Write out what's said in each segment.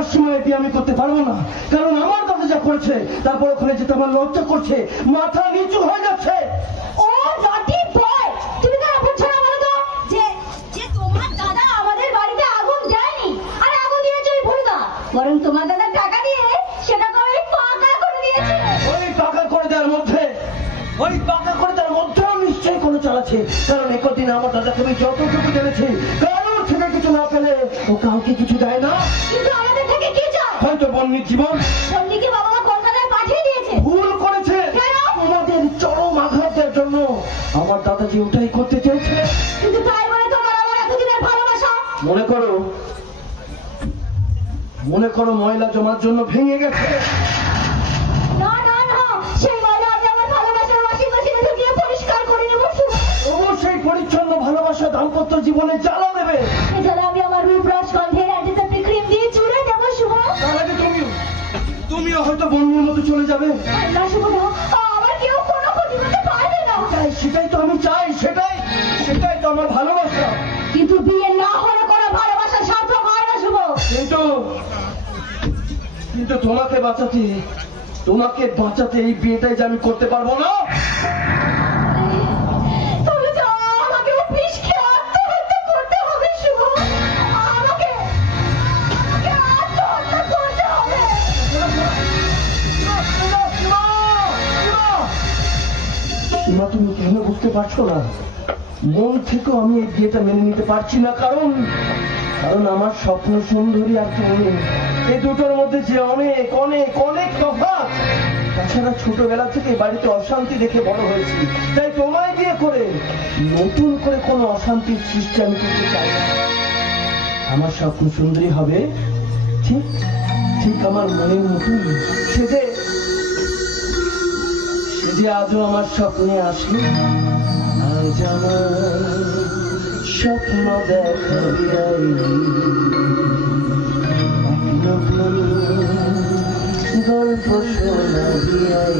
দাদার সময় বিয়ে আমি করতে পারব না। কারণ আমার দাদা যা করেছে তারপর ওখানে যেতে আমার লজ্জা করছে মাথা নিচু হয়ে যাচ্ছে। ও নটি বয় তুমি কেন বুঝছ না বলো তো? যে যে তোমার দাদা আমাদের বাড়িতে আগুন দেয়নি আর আগুন দিয়েছে ওই ভুলকা বরং তোমার দাদা টাকা দিয়ে সেটাকে ওই পাকা করে দিয়েছে। ওই পাকা করে দেওয়ার মধ্যে ওই পাকা করে দেওয়ার মধ্যেও নিশ্চয়ই কোনো চালাচ্ছে কারণ একদিন আমার দাদাকে আমি যতটুকু জেনেছি না পেলে ও কাউকে কিছু দেয় না। কিন্তু আমাদের থেকে কি চায় হয়তো বন্যির জীবন। সন্ধিকে বাবা মা কলকাতায় পাঠিয়ে দিয়েছে। ভুল করেছে? তোমাদের চরম আঘাত দেওয়ার জন্য আমার দাদা যে ওটাই করতে চেয়েছে। কিন্তু তাই বলে তোমার আমার এতদিনের ভালোবাসা। মনে করো মনে করো ময়লা জমার জন্য ভেঙে গেছে। না না না সেই ময়লা আমি আমার ভালোবাসার ওয়াশিং মেশিনে ঢুকিয়ে পরিষ্কার করে নেব। শুধু অবশ্যই পরিচ্ছন্ন ভালোবাসা দাম্পত্য জীবনে জ্বালা দেবে। রূপরস ক্রিম দিয়ে চুড়ে দেবো শুভ। আগে তুমিও। তুমিও হয়তো বন্যের মতো চলে যাবে। না শুভ না। আমার কেউ কোনো ক্ষতি করতে পারবে না। তাই সেটাই তো আমি চাই সেটাই সেটাই তো আমার ভালোবাসা। কিন্তু বিয়ে না হলে কোনো ভালোবাসা সার্থক হয় না শুভ। কিন্তু কিন্তু তোমাকে বাঁচাতে তোমাকে বাঁচাতে এই বিয়েটাই যে আমি করতে পারব না। সীমা তুমি কেন বুঝতে পারছ না? মন আমি এই বিয়েটা মেনে নিতে পারছি না, কারণ কারণ আমার স্বপ্ন সুন্দরী আর তুমি। দুটোর মধ্যে যে অনেক অনেক অনেক তফাৎ। তাছাড়া ছোটবেলা থেকে বাড়িতে অশান্তি দেখে বড় হয়েছি। তাই তোমায় বিয়ে করে, নতুন করে কোনো অশান্তির সৃষ্টি আমি করতে চাই না। আমার স্বপ্ন সুন্দরী হবে, ঠিক ঠিক আমার মনের মতন সেজে যদি আজও আমার স্বপ্নে আসলে আজ আমার স্বপ্ন দেখা গল্প শোনা দিয়াই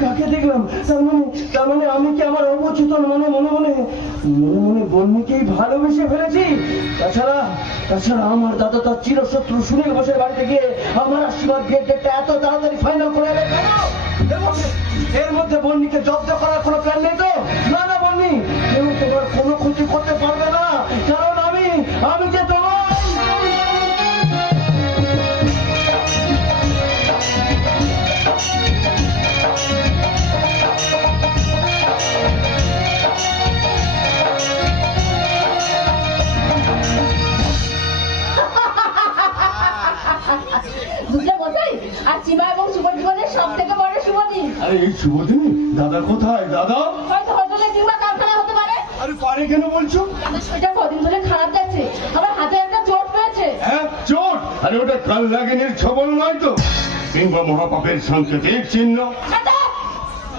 কাকে দেখলাম? মানে মানে আমি কি আমার অবচেতন মনে মনে মনে মনে মনে ভালোবেসে ফেলেছি? তাছাড়া তাছাড়া আমার দাদা তার চিরশত্রু সুনীল বসের বাড়িতে গিয়ে আমার আশীর্বাদ গেট এত তাড়াতাড়ি ফাইনাল করে এর মধ্যে- বন্যিকে জব্দ করার কোনো প্ল্যান নেই তো? না না বন্যি কেউ তোমার কোনো ক্ষতি করতে পারবে কেন বলছো তাদের শরীরটা কদিন ধরে খারাপ যাচ্ছে আমার হাতে একটা চোট পেয়েছে? হ্যাঁ চোট। আরে ওটা কাল লাগেনের ছবল নয় তো? কিংবা মহাপাপের সংকেতের চিহ্ন?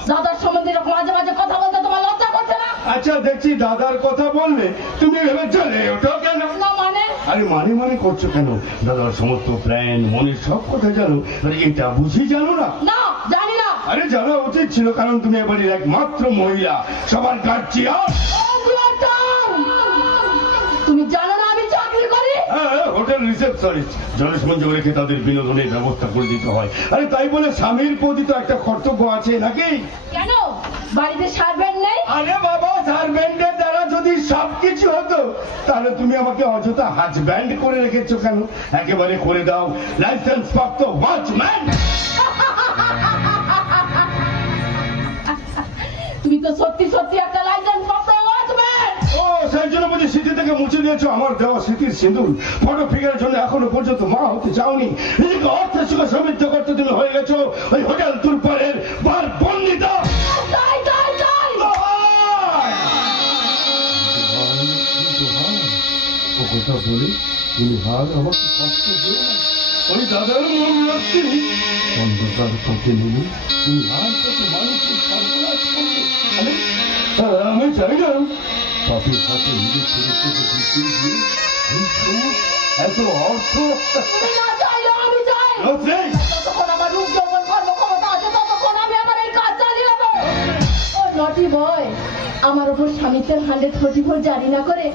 দাদার সম্বন্ধে এরকম মাঝে মাঝে কথা বলতে তোমার লজ্জা করছে না? আচ্ছা দেখছি দাদার কথা বললে তুমি ভেবে চলে ওটা কেন? না মানে? আরে মানে মানে করছ কেন? দাদার সমস্ত প্ল্যান মনের সব কথা জানো? আরে এটা বুঝি জানো না? না জানি না। আরে জানা উচিত ছিল কারণ তুমি এবারের একমাত্র মহিলা। সবার গার্জিয়ান হোটেল রিসেপশনিস্ট। জনসংযোগ রেখে তাদের বিনোদনের ব্যবস্থা করে দিতে হয়। আরে তাই বলে স্বামীর প্রতি তো একটা কর্তব্য আছে নাকি? কেন? বাড়িতে সার্ভেন্ট নেই? আরে বাবা সার্ভেন্টের দ্বারা যদি সবকিছু হতো তাহলে তুমি আমাকে অযথা হাজব্যান্ড করে রেখেছো কেন? একেবারে করে দাও। লাইসেন্স প্রাপ্ত ওয়াচম্যান তুমি তো সত্যি সত্যি একটা লাইসেন্স প্রাপ্ত ওয়াচম্যান ও সেই জন্য বুঝি স্মৃতি থেকে মুছে দিয়েছ আমার দেওয়া স্মৃতির সিঁদুর। ফটো ফিগারের জন্য এখনও পর্যন্ত মা হতে চাওনি। নিজেকে অর্থের সুখে সমৃদ্ধ করতে তুমি হয়ে গেছো ওই হোটেল তুরপারের বার বন্দিতা। কথা বলে তুমি হার আমাকে কষ্ট দিও না ওই দাদার মন রাখছি অন্ধকার পথে নেমে তুমি হার পথে মানুষের সর্বনাশ করবে আমি চাই না। সাথে দিয়ে এত অর্থ। আমার রূপ যৌবন কর্মক্ষমতা আছে ততক্ষণ আমি আমার এই কাজ চালিয়ে যাব। ও নটি বয় আমার উপর স্বামীত্বের হান্ড্রেড ফোর্টি ফোর জারি না করে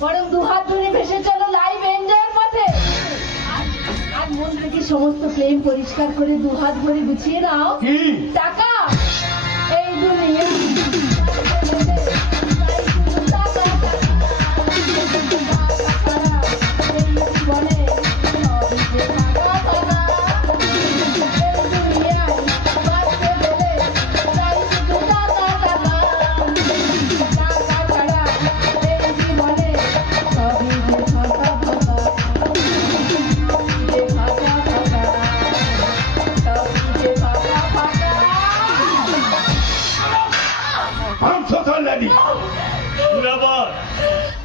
বরং দু হাত ধরে ভেসে চলো লাইভ এনজয়ের পথে। আর- আর মন থেকে সমস্ত প্লেন পরিষ্কার করে দু হাত ভরে গুছিয়ে নাও। কি? টাকা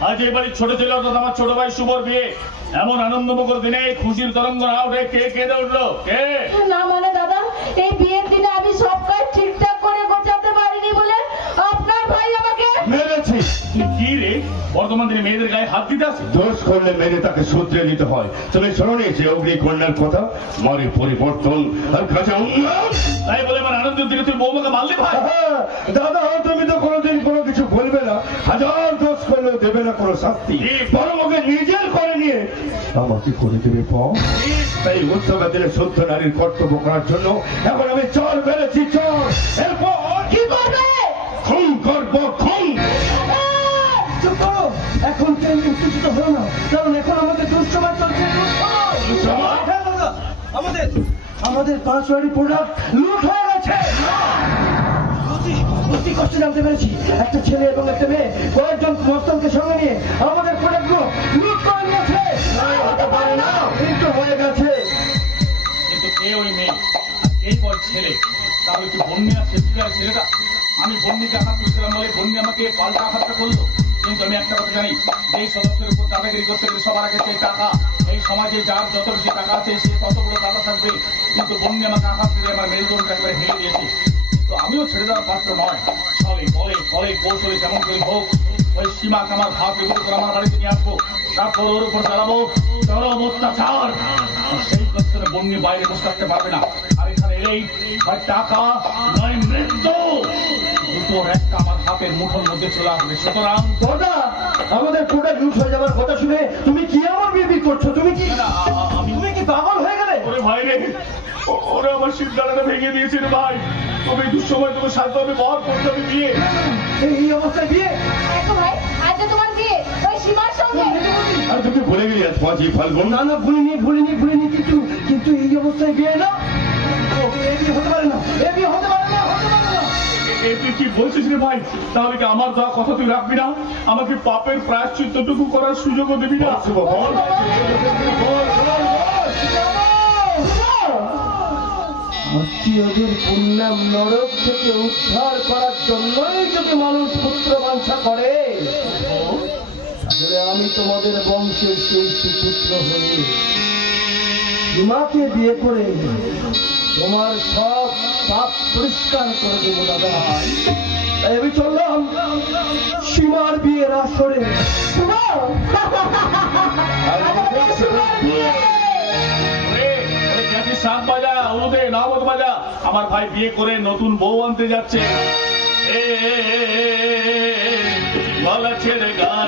আজ এই বাড়ির ছোট ছেলে অর্থাৎ আমার ছোট ভাই শুভর বিয়ে। এমন আনন্দমুখর দিনে এই খুশির তরঙ্গ না উঠে কে কেঁদে উঠল? কে? না মানে দাদা এই বিয়ের দিনে আমি সব কাজ ঠিকঠাক করে গোছাতে পারিনি বলে আপনার ভাই আমাকে মেরেছি। তুই কি রে? বর্তমান দিনে মেয়েদের গায়ে হাত দিতে আসে দোষ করলে মেরে তাকে শুধরে নিতে হয়। তুমি শোনো নি যে অগ্নি কন্যার কথা মারে পরিবর্তন আর কাজে তাই বলে আমার আনন্দের দিনে তুই বৌমাকে মারলি ভাই। হ্যাঁ, দাদা তুমি তো কোনোদিন কোনো কিছু বলবে না। হাজার করলেও দেবে না কোনো শাস্তি। বরং ওকে নিজের করে নিয়ে আমাকে করে দেবে তাই উৎসবের দিনে শুদ্ধ নারীর কর্তব্য করার জন্য এখন আমি চল বেড়েছি চল। এরপর কি করবে? খুন করব খুন। এখন কেউ উত্তেজিত হলো না। কারণ এখন আমাদের দুঃসময় চলছে? হ্যাঁ আমাদের আমাদের পাঁচ বাড়ি প্রোডাক্ট লুট হয়ে গেছে। অতি কষ্টে জানতে পেরেছি। একটা ছেলে এবং একটা মেয়ে। কয়েকজন মস্তলকে সঙ্গে নিয়ে আমাদের প্রোডাক্টগুলো লুট করে নিয়েছে। হতে পারে না। কিন্তু হয়ে গেছে। কিন্তু কে ওই মেয়ে? এই বল ছেলে? তাহলে তুই বন্যা শেষকার ছেলেটা? আমি বন্যিকে আঘাত করছিলাম বলে বন্যি আমাকে পাল্টা আঘাতটা করল। কিন্তু আমি একটা কথা জানি এই সদস্যের উপর দাদাগিরি করতে গেলে সবার আগে সেই টাকা এই সমাজে যার যত বেশি টাকা আছে সে তত বড় দাদা থাকবে। কিন্তু বন্যি আমাকে আঘাত করে আমার মেরুদণ্ডটা একবারে ভেঙে দিয়েছে। আমিও ছেড়ে দেওয়ার পাত্র নয়। চলে বলে ফলে কৌশলে যেমন করে হোক। ওই সীমা কামার ভাত এগুলো করে আমার বাড়িতে নিয়ে আসব। তারপর ওর উপর চালাবো চরম অত্যাচার! সেই কষ্টে বন্যি বাইরে বসে থাকতে পারবে না। আর এখানে এলেই হয় টাকা নয় মৃত্যু! দুটোর একটা আমার হাতের মুঠোর মধ্যে চলে আসবে। সুতরাং দাদা আমাদের কোটা লুট হয়ে যাবার কথা শুনে তুমি কি আমার বিবি করছ? তুমি কি আমি তুমি কি পাগল হয়ে গেলে ওরে ভাই রে ওরা আমার সিদ্ধান্তটা ভেঙে দিয়েছে রে ভাই। তুমি দুঃসময় তুমি সাথে হবে বর করতে হবে বিয়ে এই অবস্থায় বিয়ে ভাই আজ তোমার বিয়ে ওই সীমার সঙ্গে। আর তুমি ভুলে গেলি আজ পাঁচই ফাল্গুন? না না ভুলিনি ভুলিনি ভুলিনি কিন্তু কিন্তু এই অবস্থায় বিয়ে না? ও, এ বিয়ে হতে পারে না এ বিয়ে হতে পারে না হতে পারে না। তুই কি বলছিস রে ভাই? তাহলে কি আমার দেওয়া কথা তুই রাখবি না? আমাকে পাপের প্রায়শ্চিত্তটুকু করার সুযোগও দিবি না? আত্মীয়দের পুণ্যাম নরক থেকে উদ্ধার করার জন্যই যদি মানুষ পুত্র বাঞ্ছা করে, তাহলে আমি তোমাদের বংশের সেই সুপুত্র হয়ে সীমাকে বিয়ে করে তোমার সব পাপ পরিষ্কার করে দেবো, দাদা। আমি চললাম সীমার বিয়ের আসরে। আমার ভাই বিয়ে করে নতুন বউ আনতে যাচ্ছে এ, ছেড়ে গান